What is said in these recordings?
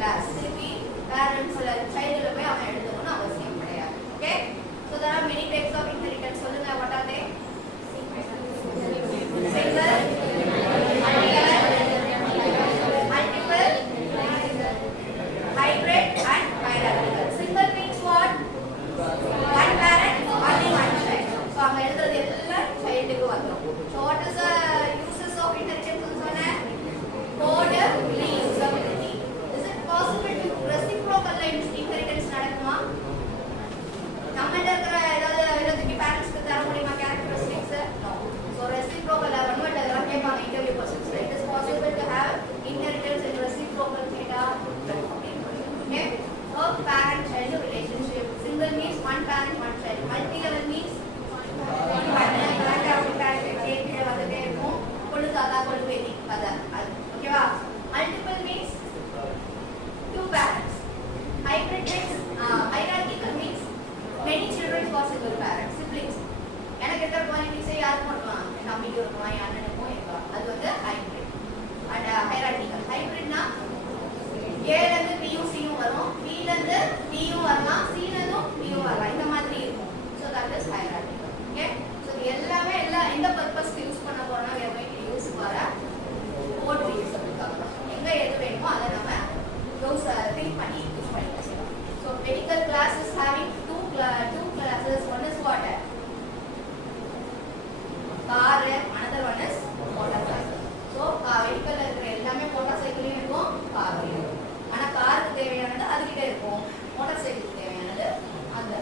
class. திருப்பி parents child போய் அவன் எழுதணும்னு அவசியம் கிடையாது. Okay? So there are many types of inheritance. சொல்லுங்க, what are they? Single, multiple, hybrid and hierarchical. Single means what? One parent, only one child. So அங்க எழுதுறது எல்லாம் childக்கு வந்துரும். So what is the uses of inheritance னு சொன்ன? Co-reusability. Is it possible to reciprocal inheritance நடக்குமா? நம்மட்ட இருக்கிற ஏதாவது இடத்துக்கு பேரண்ட்ஸ்க்கு தர முடியுமா characteristics? No. So reciprocal அவன்கிட்ட அதெல்லாம் கேட்பாங்க interview questions. It is possible to have inheritance in reciprocal data. Okay? So parent child relationship. Single means one parent one child. Multi-level means ஓகேவா? Multiple means two parents. Hybrid means hierarchical means many children for single parents, siblings. எனக்கு இருக்கிற குவாலிட்டிஸை யாருக்கு பண்ணுவான்? என் தம்பிக்கு இருக்குமா, என் அண்ணனுக்கும் இருக்கும். அது வந்து hybrid. And hierarchical. Hybridனா ஏல இருந்து பியும் சியும் வரும், பில இருந்து டியும் வரலாம், சில இருந்தும் டியும் வரலாம். இந்த மாதிரி இருக்கும். So that is hierarchical. Okay? So இது எல்லாமே எந்த பர்பஸ்க்கு யூஸ் பண்ண போறோம்னா we are going to use for a code reusability. எங்க எது வேணுமோ அதை நம்ம யூஸ் திங்க் பண்ணி யூஸ் பண்ணிக்கலாம். So medical class is having two classes. One is what? Car, another one is motorcycle. So vehicle இருக்கிற எல்லாமே motorcycle இருக்கும், car இருக்கும். ஆனா காருக்கு தேவையானது அதுகிட்ட இருக்கும், motorcycle தேவையானது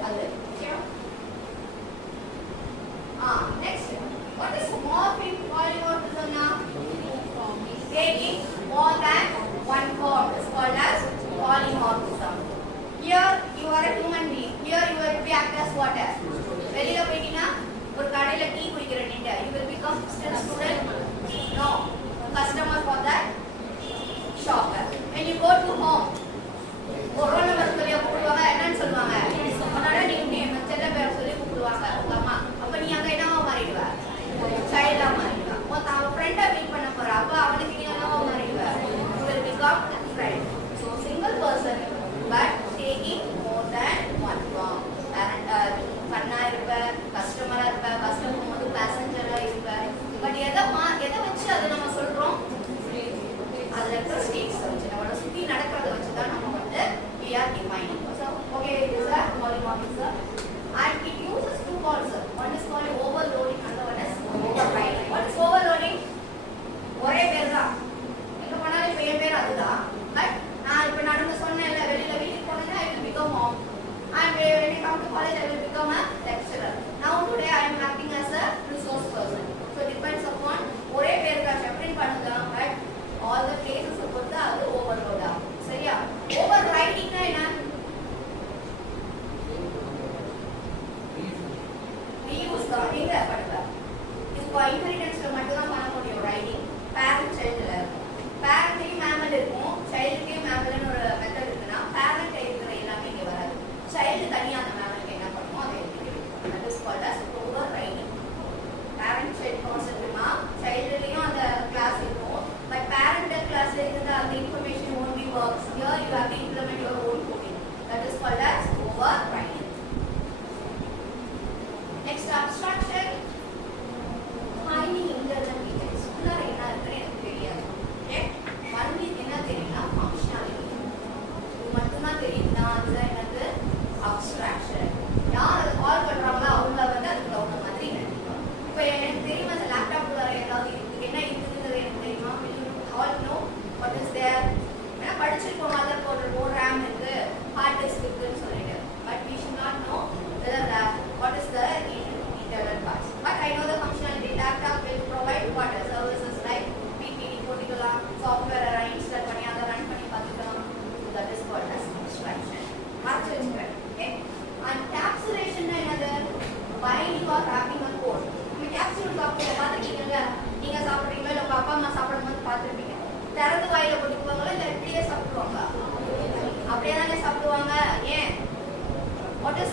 அது. ஓகேவா? Next, what is morphing polymorphism now? Taking more than one form is called as polymorphism. Here you are a human being. Here you will be act as what? வெளியில போயிட்டீங்கன்னா ஒரு கடையில டீ குடிக்கிற நீங்க you will become still student? No. Customer for that shop. When you go to home, ஒரு number சொல்லி கூப்பிடுவாங்க, என்னன்னு சொல்லுவாங்க? உன்னோட நிக்நேம் செல்ல பேரை சொல்லி கூப்பிடுவாங்க உங்க அம்மா. அப்ப நீ அங்க என்னவா மாறிடுவ? சைல்டா மாறிடுவ. அவன் ஃப்ரெண்டை மீட் பண்ண போற, அப்ப அவனுக்கு நீ என்னவா மாறிடுவ? You will become a friend. So single person but taking more than one form. பண்ணா இருப்ப, கஸ்டமரா இருப்ப, கஸ்டமர் வந்து பேசஞ்சரா இருப்ப. பட் எதை வச்சு அதை நம்ம சொல்றோம்? அதுல இருக்கிற ஸ்டேட்ஸ் வச்சு, நம்மளோட சுத்தி நடக்கிறத வச்சு தான் நம்ம வந்து we are defining. So okay, this is a polymorphism and it uses two concepts. One is called overloading, another one is overriding. What is overloading? ஒரே பேர் தான், எங்க போனாலும் இப்ப என் பேர் அதுதான். பட் நான் இப்ப நடந்து சொன்னேன்ல, வெளியில வீட்டுக்கு போனேன்னா I will become mom and when I come to college I will become a lecturer. Now today I am acting as a resource person. So depends upon ஒரே பேர் தான் செப்பரேட் பண்ணுங்க. பட் all the cases பொறுத்து அது overload ஆகும். சரியா? Over ரைடிங்னா என்ன? Reuse தான். எங்க பண்ணுவ? இப்போ இன்ஹெரிட்டன்ஸ்ல மட்டும் தான் பண்ண முடியும் ரைடிங். பேரண்ட் சைல்ட்ல இருக்கும். பேரண்ட்லயும் மேமல் இருக்கும், சைல்டுக்கே மேமல்னு ஒரு மெத்தட் இருக்குன்னா பேரண்ட் இருக்கிற எல்லாமே இங்க வராது. சைல்டு தனியா அந்த மேமலுக்கு என்ன பண்ணுமோ அதை எடுத்துக்கிட்டு. That is called as over riding. Parent child concept சைல்டுலயும் அந்த கிளாஸ் இருக்கும். But parental class is the information only works. Here you have to implement your own coding. That is called as overriding. Next, abstraction. Finding internal details. உள்ளார என்ன இருக்குன்னு எனக்கு தெரியாது. Okay? மறுபடி என்ன தெரியும்னா functionality. இது மட்டும்தான் தெரியும்னா அதுதான் என்னது? Abstraction. யார் அது கால் பண்றாங்களோ அவங்க வந்து அதுக்கு தகுந்த மாதிரி நினைக்கணும். இப்போ எனக்கு தெரியும் அந்த லேப்டாப் உள்ளார ஏதாவது இருக்கு, என்ன இருக்குங்கிறது எனக்கு தெரியுமா? All know what is there. ஏன்னா படிச்சிருக்கோம் மதர் போர்டு ரேம் இருக்கு, ஹார்ட் டிஸ்க் இருக்குன்னு சொல்லிட்டு. But we should not know whether what is the internal parts. But I know the functionality. Laptop will provide what services like PPT போட்டுக்கலாம், சாஃப்ட்வேரை install பண்ணி அதை run பண்ணி பார்த்துக்கலாம். That is called as abstraction. மறந்து வச்சுக்கிறேன். Okay? And capsulation என்னது? Binding or wrapping a code. நம்ம capsule சாப்பிட்டு பார்த்துருக்கீங்கல்ல, நீங்க சாப்பிட்றீங்களோ இல்லை உங்க அப்பா அம்மா சாப்பிடும்போது பார்த்துருப்பீங்க. திறந்து வாயில போட்டுக்குவாங்களா இல்லை இப்படியே சாப்பிடுவாங்க? அப்படியே தானே சாப்பிடுவாங்க. ஏன்? What is